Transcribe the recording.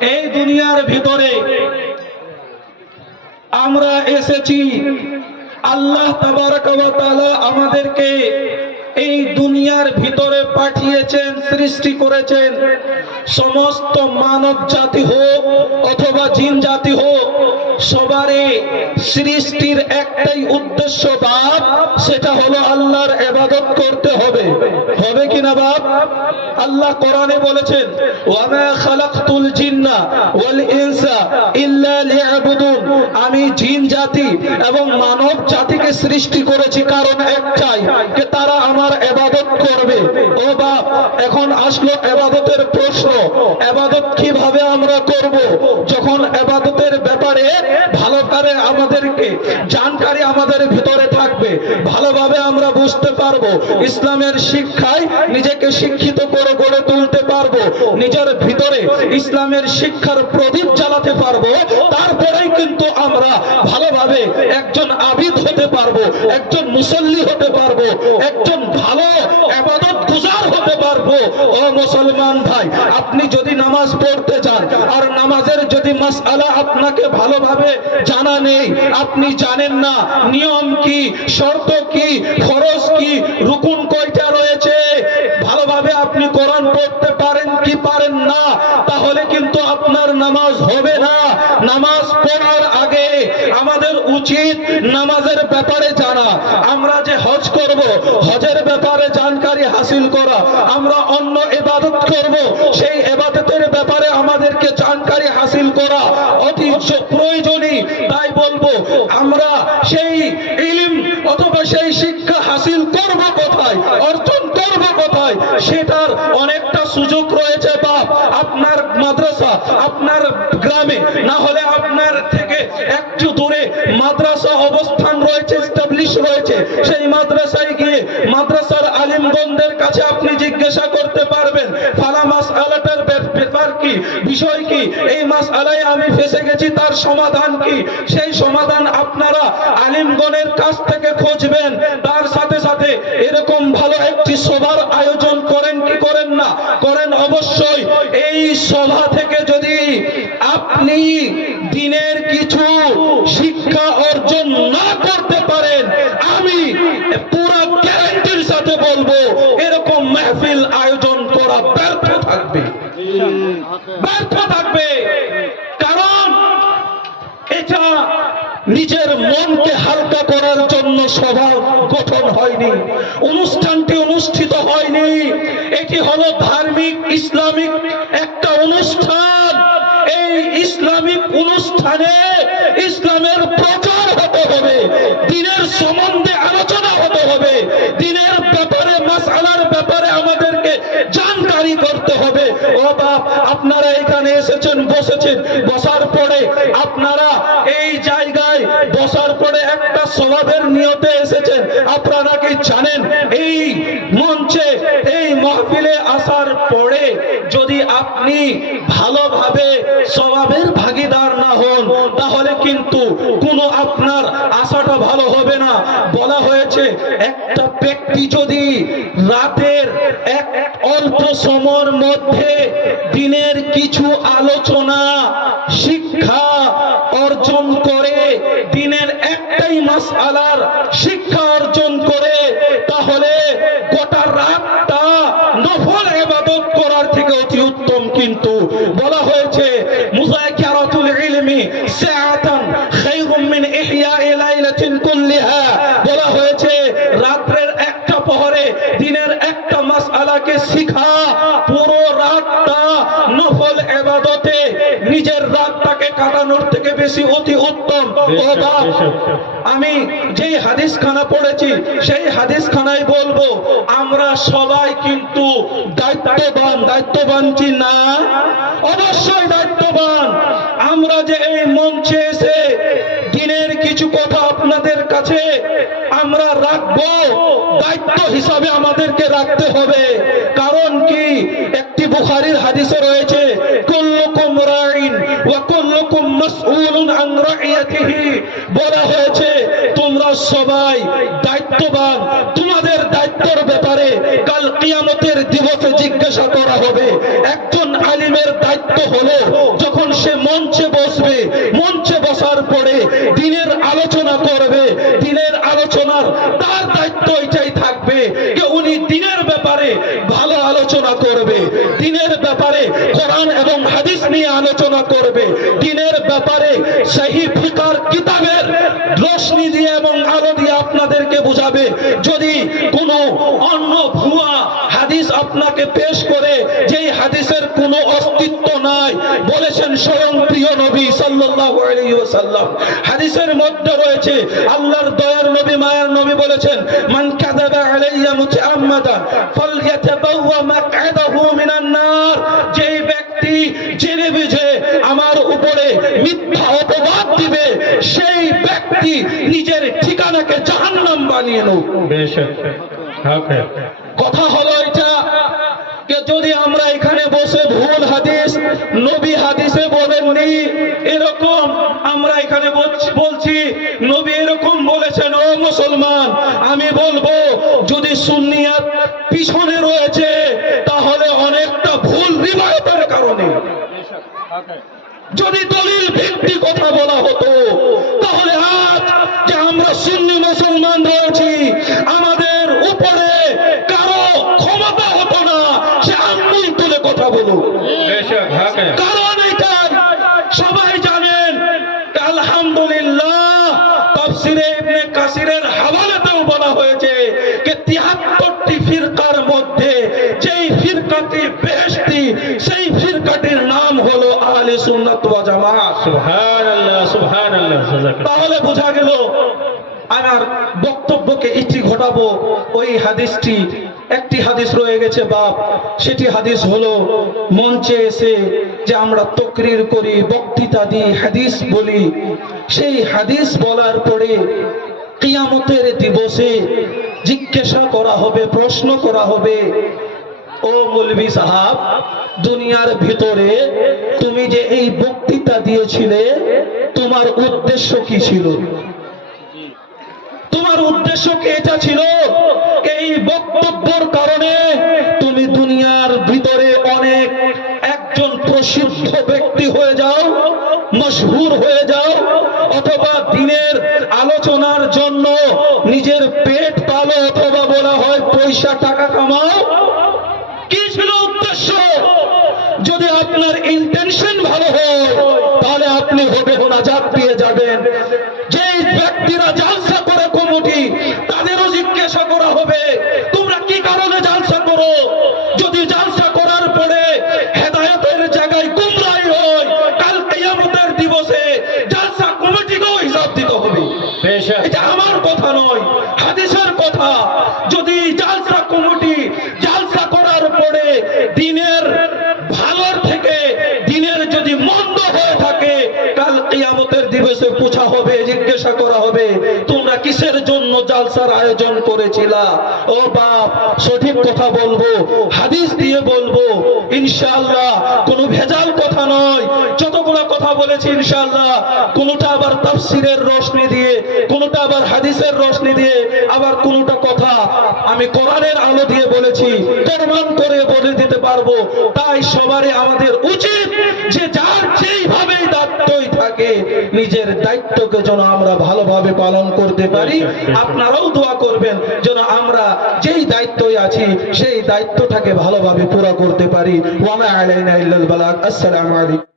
এই দুনিয়ার ভিতরে আমরা এসেছি। আল্লাহ আমাদেরকে এই দুনিয়ার ভিতরে পাঠিয়েছেন, সৃষ্টি করেছেন। সমস্ত মানব জাতি হোক অথবা জিন জাতি হোক সবারই সৃষ্টির একটাই উদ্দেশ্য বাপ, সেটা হলো আল্লাহর ইবাদত করতে হবে। হবে কিনা বাপ? আল্লাহ কোরআনে বলেছেন, ওয়ামা খালাকতুল জিন্না ওয়াল ইনসা ইল্লা লিয়াবুদুন। আমি জিন, জাতি এবং মানব জাতিকে সৃষ্টি করেছি কারণ একটাই, যে তারা আমার ইবাদত করবে? ও বাপ, এখন আসলো ইবাদতের প্রশ্ন। ইবাদত কীভাবে আমরা করব? যখন ইবাদতের ব্যাপারে ভালো করে আমাদেরকে, জানকারি আমাদের ভিতরে থাকবে, ভালোভাবে আমরা বুঝতে পারব, ইসলামের শিক্ষায় নিজেকে শিক্ষিত করে গড়ে তুলতে পারব, নিজের ভিতরে ইসলামের শিক্ষার প্রদীপ জ্বালাতে পারব, তারপরেই কিন্তু আমরা ভালোভাবে একজন আবিদ হতে পারব, একজন মুসল্লি হতে পারব, একজন ভালো ও মুসলমান ভাই, আপনি যদি নামাজ পড়তে চান আর নামাজের যদি মাসআলা আপনাকে ভালোভাবে জানা নেই, আপনি জানেন না, নিয়ম কি, শর্ত কি খরচ কি, রুকুন কয়টা রয়েছে, ভালোভাবে আপনি কোরআন পড়তে পারেন কি পারেন না, তাহলে কিন্তু আপনার নামাজ হবে না। নামাজ পড়ার আমাদের উচিত নামাজের ব্যাপারে জানা। আমরা যে হজ করব, হজের ব্যাপারে জানকারি হাসিল করা। আমরা অন্য ইবাদত করব, সেই ইবাদতের ব্যাপারে আমাদেরকে জানকারি হাসিল করা অতি প্রয়োজনীয় তাই বলব, আমরা সেই ইলম অথবা সেই শিক্ষা হাসিল করব কোথায়, অর্জন করব কোথায়, সেটার অনেকটা সুযোগ রয়েছে বাপ। আপনার মাদ্রাসা, আপনার গ্রামে, না হলে আপনার মাদ্রাসা অবস্থান রয়েছে এস্টাবলিশ রয়েছে। সেই মাদ্রাসায় গিয়ে মাদ্রাসার আলিমগণদের কাছে আপনি জিজ্ঞাসা করতে পারবেন, ফালা মাস আলাটার ব্যাপার কি? বিষয় কি? এই মাস আলাই আমি ফেসে গেছি, তার সমাধান কি? সেই সমাধান আপনারা আলিমগণের কাছ থেকে খুঁজবেন। তার সাথে সাথে এরকম ভালো একটি সভার আয়োজন করেন কি করেন না? করেন অবশ্যই। এই সভা থেকে যদি আপনি দিনের কিছু শিক্ষা অর্জন না করতে পারেন আমি পুরো গ্যারান্টির সাথে বলব এরকম মাহফিল আয়োজন করা ব্যর্থ থাকবে ব্যর্থ থাকবে। কারণ এটা নিজের মনকে হালকা করার জন্য সভা গঠন হয়নি, অনুষ্ঠানটি অনুষ্ঠিত হয়নি। এটি হলো ধার্মিক, ইসলামিক একটা অনুষ্ঠান। এই ইসলামিক অনুষ্ঠানে ইসলামের প্রচার হতে হবে, দিনের সম্বন্ধে আলোচনা হতে হবে দিনের ব্যাপারে মাসালার ব্যাপারে আমাদেরকে জানকারি করতে হবে আপনারা এখানে এসেছেন, বসেছেন। বসার পরে আপনারা এই জায়গায় বসার পরে একটা স্বভাবের নিয়তে এসেছেন। আপনারা কি জানেন? এই মঞ্চে, এই মহফিলে আসার পরে যদি আপনি ভালোভাবে স্বভাবের ভাগিদার না হন তাহলে কিন্তু কোনো আপনার আশাটা ভালো হবে না বলা হয়েছে একটা ব্যক্তি যদি রাতের এক অল্প সময়ের মধ্যে দিনের কিছু আলোচনা, শিক্ষা অর্জন করে, দিনের একটাই মাস আলার শিক্ষা অর্জন করে, তাহলে গোটা রাতটা নফল ইবাদত করার থেকে অতি উত্তম। কিন্তু বলা হয়েছে মুযাকারাতুল ইলমি সাআতান খায়রুম মিন ইহয়াই লাইলাতিন কুল্লিহা বলা হয়েছে রাত্রের একটা প্রহরে দিনের একটা মাসআলাকে শিখা পুরো রাতটা নফল ইবাদতে নিজের রাতটাকে কাটানোর থেকে বেশি অতি উত্তম। ও বাপ আমি যেই হাদিস খানা পড়েছি সেই হাদিস খানায় বলব আমরা সবাই কিন্তু দায়িত্ববান দায়িত্ববান কি না? অবশ্যই দায়িত্ববান। আমরা যে এই মঞ্চে এসে দিনের কিছু কথা আপনাদের কাছে আমরা রাখব দায়িত্ব হিসাবে আমাদেরকে রাখতে হবে। কারণ কি একটি বুখারীর হাদিসে রয়েছে, কুল্লুকুম রাইন ওয়া কুল্লুকুম মাসউলুন আন রাইয়াতিহি। বলা হয়েছে, তোমরা সবাই দায়িত্ববান, তোমাদের দায়িত্বের ব্যাপারে কাল কিয়ামতের দিবসে জিজ্ঞাসা করা হবে। একজন আলিমের দায়িত্ব হলো যখন সে মঞ্চে বসবে, মঞ্চে বসার পরে দিনের আলোচনা করবে, দিনের আলোচনার তার দায়িত্ব এটাই থাকবে যে উনি দিনের ব্যাপারে আলোচনা করবে। দিনের ব্যাপারে কোরআন এবং হাদিস নিয়ে আলোচনা করবে। দিনের ব্যাপারে সেই ফিকার কিতাবের রশ্মি দিয়ে এবং আলো দিয়ে আপনাদেরকে বুঝাবে। যদি কোনো অন্য ভুয়া হাদিস আপনাকে পেশ করে, যেই হাদিসের কোনো অস্তিত্ব নাই, বলেছেন স্বয়ং সাল্লাল্লাহু হাদিসের মধ্যে রয়েছে আল্লাহর দয়ার নবী মায়ার নবী বলেছেন মান কাযাবা আলাইয়া মুতাআম্মাদান ফালইয়াতাবাওয়া মাকআদাহু মিনান নার। যেই ব্যক্তি জেনে বুঝে আমার উপরে মিথ্যা অপবাদ দিবে সেই ব্যক্তি নিজের ঠিকানাকে জাহান্নাম বানিয়ে নেবে। বেশ। কথা হলো যদি আমরা এখানে বসে ভুল হাদিস, নবী হাদিসে বলেননি, এরকম আমরা এখানে বলছি- নবী এরকম বলেছেন, ও মুসলমান, আমি বলব, যদি সুন্নিয়াত পিছনে রয়েছে, তাহলে অনেকটা ভুল রিবায়তের কারণে। যদি দলিল ভিত্তি কথা বলা হতো, তাহলে আজ যে আমরা সুন্নি মুসলমান রয়েছি, আমাদের উপরে কারও বলব কারণ এটাই সবাই জানেন আলহামদুলিল্লাহ তফসিরে ইবনে কাসিরের হাওয়ালাতেও বলা হয়েছে যে তিয়াত্তরটি ফিরকার মধ্যে যেই ফিরকাটি বেহেস্তি সেই ফিরকাটির নাম হলো আহলে সুন্নাত ওয়া জামাত। সুবহানাল্লাহ সুবহানাল্লাহ তাহলে বোঝা গেল আমার বক্তব্যকে ইতি ঘটাবো ওই হাদিসটি একটি হাদিস রয়ে গেছে, বাপ। সেটি হাদিস হলো, মঞ্চে এসে যে আমরা তকরির করি, বক্তৃতা দিই, হাদিস বলি। সেই হাদিস বলার পরে কিয়ামতের দিবসে জিজ্ঞাসা করা হবে, প্রশ্ন করা হবে, ও মৌলভী সাহাব, দুনিয়ার ভিতরে তুমি যে এই বক্তৃতা দিয়েছিলে, তোমার উদ্দেশ্য কি ছিল? তোমার উদ্দেশ্য কি এটা ছিল? এই বক্তব্যের কারণে তুমি দুনিয়ার ভিতরে অনেক একজন প্রসিদ্ধ ব্যক্তি হয়ে যাও, মশহুর হয়ে যাও, অথবা দিনের আলোচনার জন্য নিজের পেট পালো অথবা বলা হয় পয়সা টাকা কামাও। কি ছিল উদ্দেশ্য? যদি আপনার ইন্টেনশন ভালো হয়, তাহলে আপনি হবে জালসার আয়োজন করেছিলা। ও বাপ, সঠিক কথা বলব, হাদিস দিয়ে বলব, ইনশাআল্লাহ, কোনো ভেজাল কথা নয়। যতগুলো কথা বলেছি ইনশাআল্লাহ, কোনোটা আবার তাফসিরের রোশনি দিয়ে, কোনোটা আবার হাদিসের রোশনি দিয়ে, আবার কোনোটা কথা আমি কোরআনের আলো দিয়ে বলেছি, প্রমাণ করে বলে দিতে পারব। তাই সবারই আমাদের উচিত যে যার যেইভাবে দায়িত্বই থাকে নিজের দায়িত্বকে যেন আমরা ভালোভাবে পালন করতে পারি, আপনারাও দোয়া করবেন যেন আমরা যেই দায়িত্বই আছি, সেই দায়িত্বটাকে ভালোভাবে পুরো করতে পারি। ওয়ামা আলাইনা ইল্লাল বালাগ। আসসালামু আলাইকুম।